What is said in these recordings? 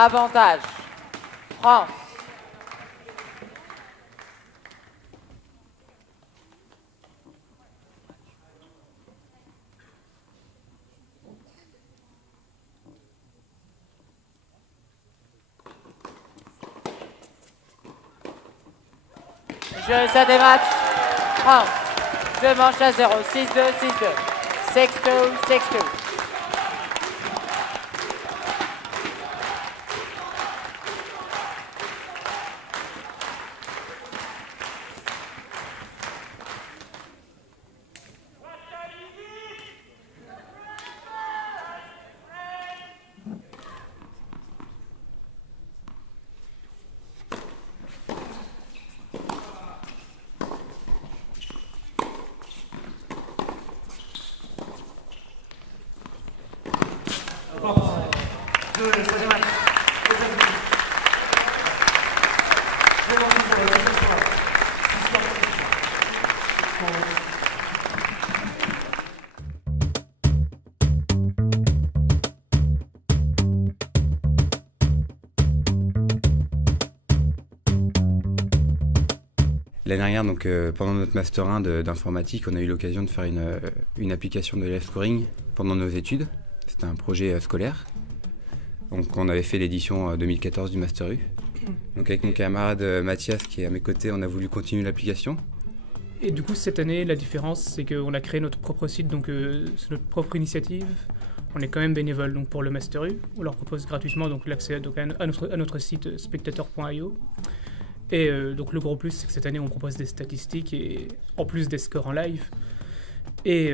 Avantage. France. Jeu, ça dématch. France. 2 manches à 0. 6-2, 6-2. 6-2, 6-2. L'année dernière, donc, pendant notre Master 1 d'informatique, on a eu l'occasion de faire une application de live scoring pendant nos études. C'était un projet scolaire. Donc, on avait fait l'édition 2014 du Master U. Donc, avec mon camarade Mathias qui est à mes côtés, on a voulu continuer l'application. Et du coup, cette année, la différence, c'est qu'on a créé notre propre site, donc c'est notre propre initiative. On est quand même bénévole donc, pour le Master U. On leur propose gratuitement donc, l'accès à notre site spectator.io. Et donc le gros plus, c'est que cette année, on propose des statistiques et en plus des scores en live. Et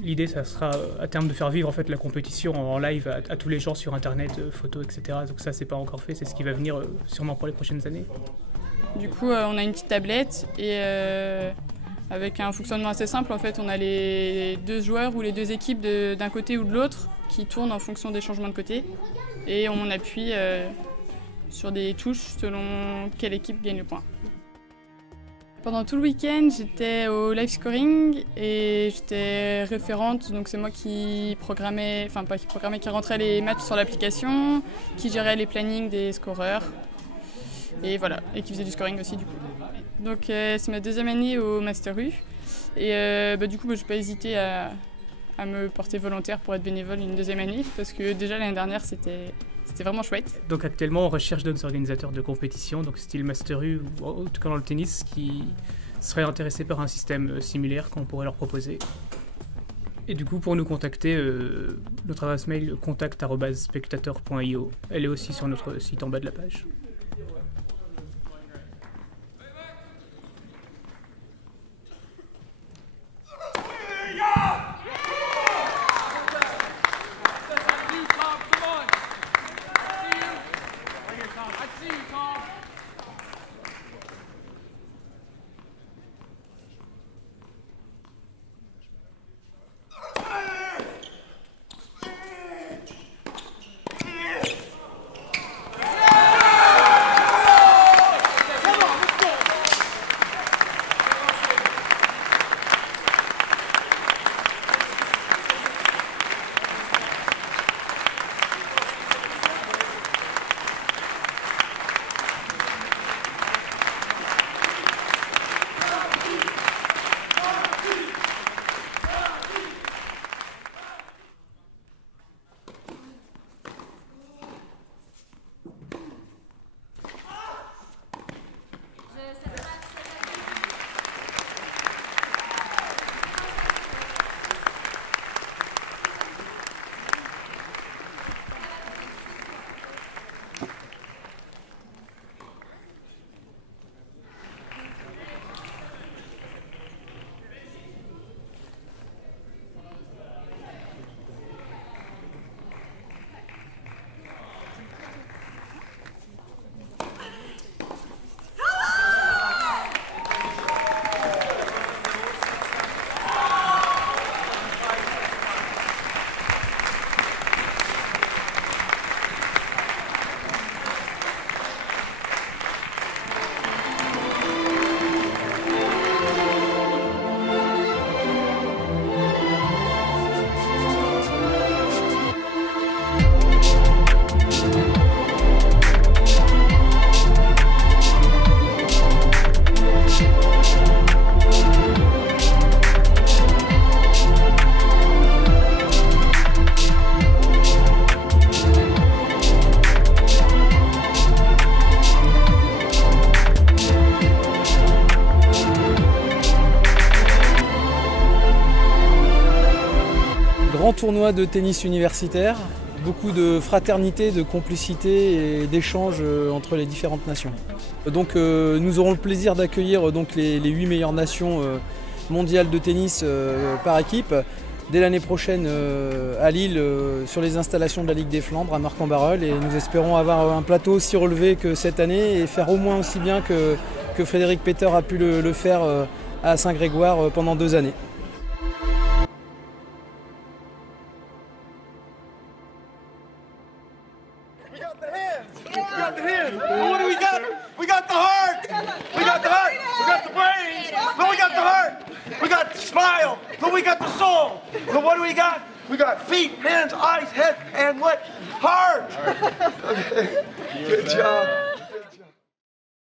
l'idée, ça sera à terme de faire vivre en fait la compétition en live à tous les gens sur Internet, photos, etc. Donc ça, c'est pas encore fait, c'est ce qui va venir sûrement pour les prochaines années. Du coup, on a une petite tablette et avec un fonctionnement assez simple, en fait, on a les 2 joueurs ou les 2 équipes d'un côté ou de l'autre qui tournent en fonction des changements de côté. Et on appuie sur des touches selon quelle équipe gagne le point. Pendant tout le week-end, j'étais au live scoring et j'étais référente, donc c'est moi qui programmais, enfin pas qui programmais, qui rentrait les matchs sur l'application, qui gérait les plannings des scoreurs et voilà, et qui faisait du scoring aussi du coup. Donc c'est ma 2e année au Master U et du coup je n'ai pas hésité à me porter volontaire pour être bénévole une 2e année parce que déjà l'année dernière c'était vraiment chouette. Donc actuellement, on recherche d'autres organisateurs de compétition, donc style Master U ou en tout cas dans le tennis, qui seraient intéressés par un système similaire qu'on pourrait leur proposer. Et du coup, pour nous contacter, notre adresse mail contact@spectator.io. Elle est aussi sur notre site en bas de la page. grand tournoi de tennis universitaire, beaucoup de fraternité, de complicité et d'échanges entre les différentes nations. Donc nous aurons le plaisir d'accueillir les 8 meilleures nations mondiales de tennis par équipe dès l'année prochaine à Lille sur les installations de la Ligue des Flandres à Marc-en-Barœul, et nous espérons avoir un plateau aussi relevé que cette année et faire au moins aussi bien que Frédéric Peter a pu le faire à Saint-Grégoire pendant 2 années. We got the hands. We got the hands. But what do we got? We got the heart. We got the heart. We got the brains. But we got the heart. We got the smile. But we got the soul. But what do we got? We got feet, hands, eyes, head, and what? Heart. Okay. Good job.